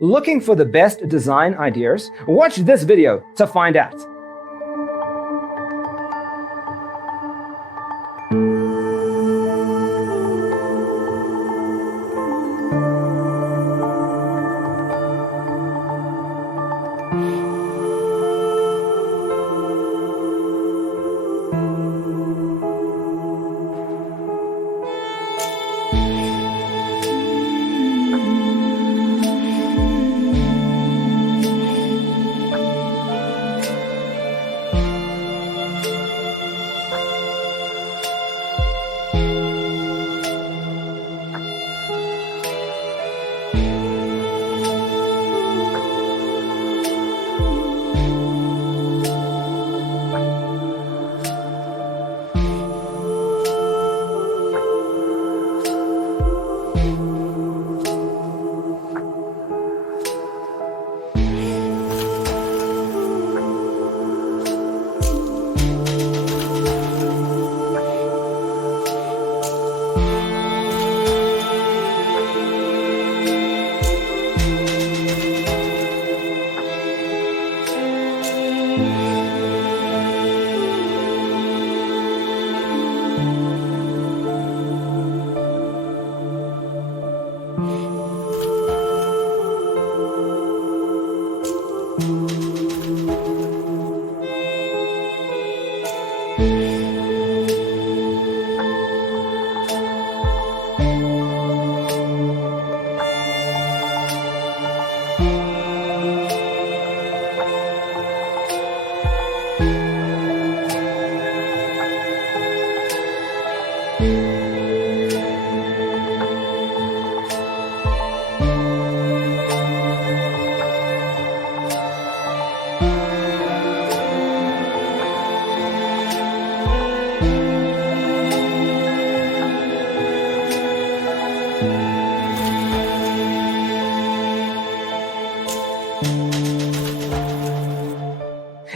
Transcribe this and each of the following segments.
Looking for the best design ideas? Watch this video to find out.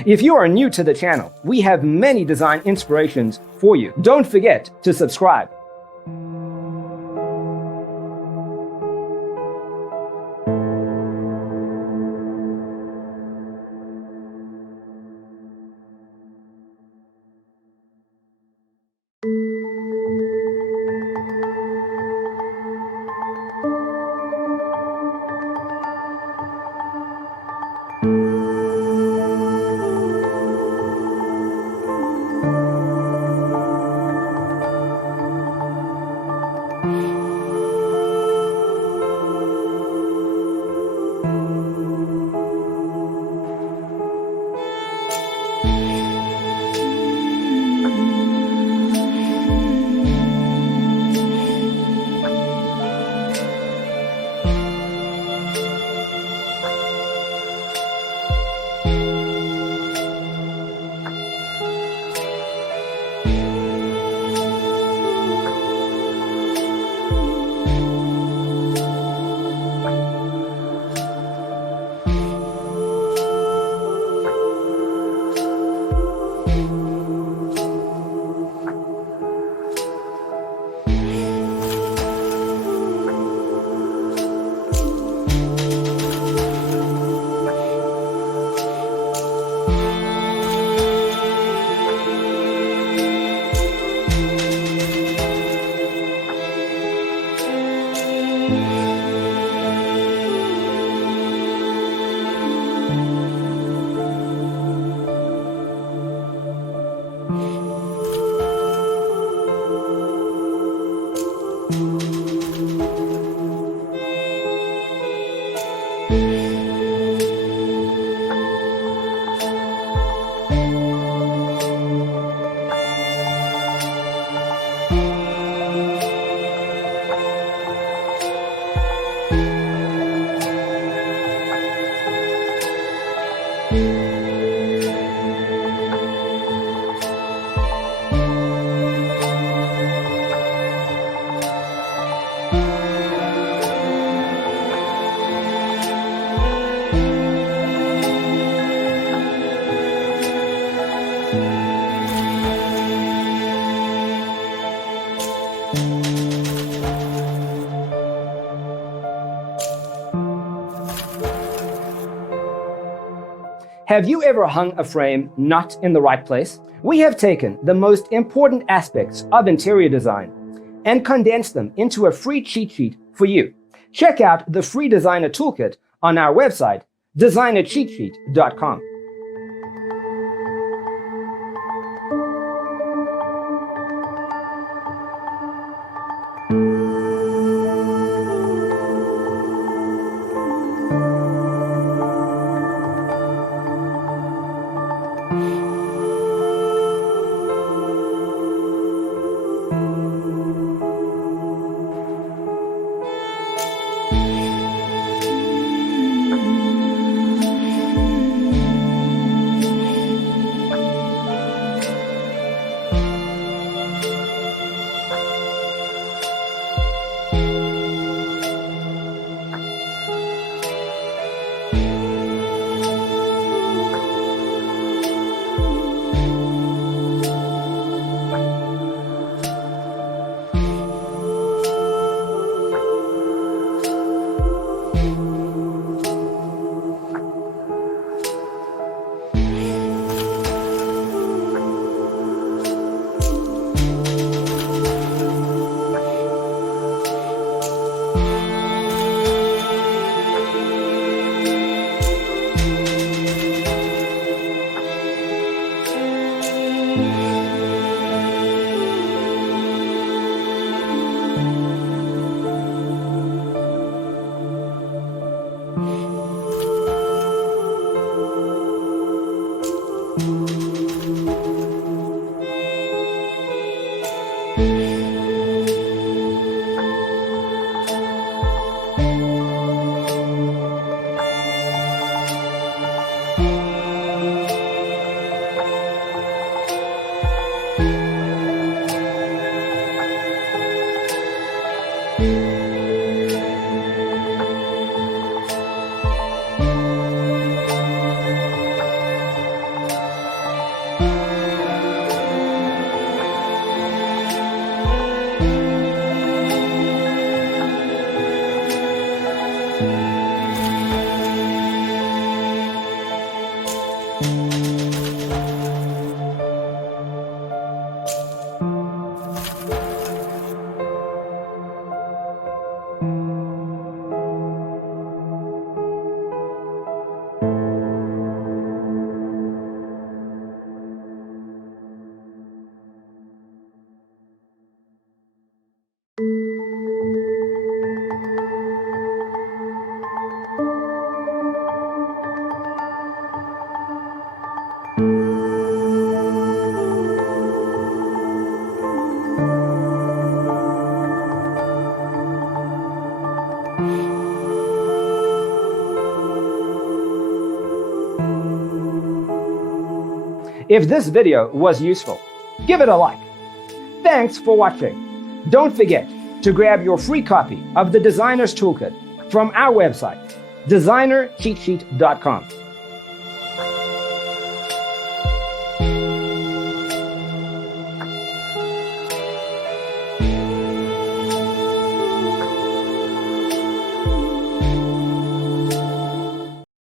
If you are new to the channel, we have many design inspirations for you. Don't forget to subscribe. Have you ever hung a frame not in the right place? We have taken the most important aspects of interior design and condensed them into a free cheat sheet for you. Check out the free designer toolkit on our website, designercheatsheet.com. If this video was useful, give it a like. Thanks for watching. Don't forget to grab your free copy of the Designer's Toolkit from our website, designercheatsheet.com.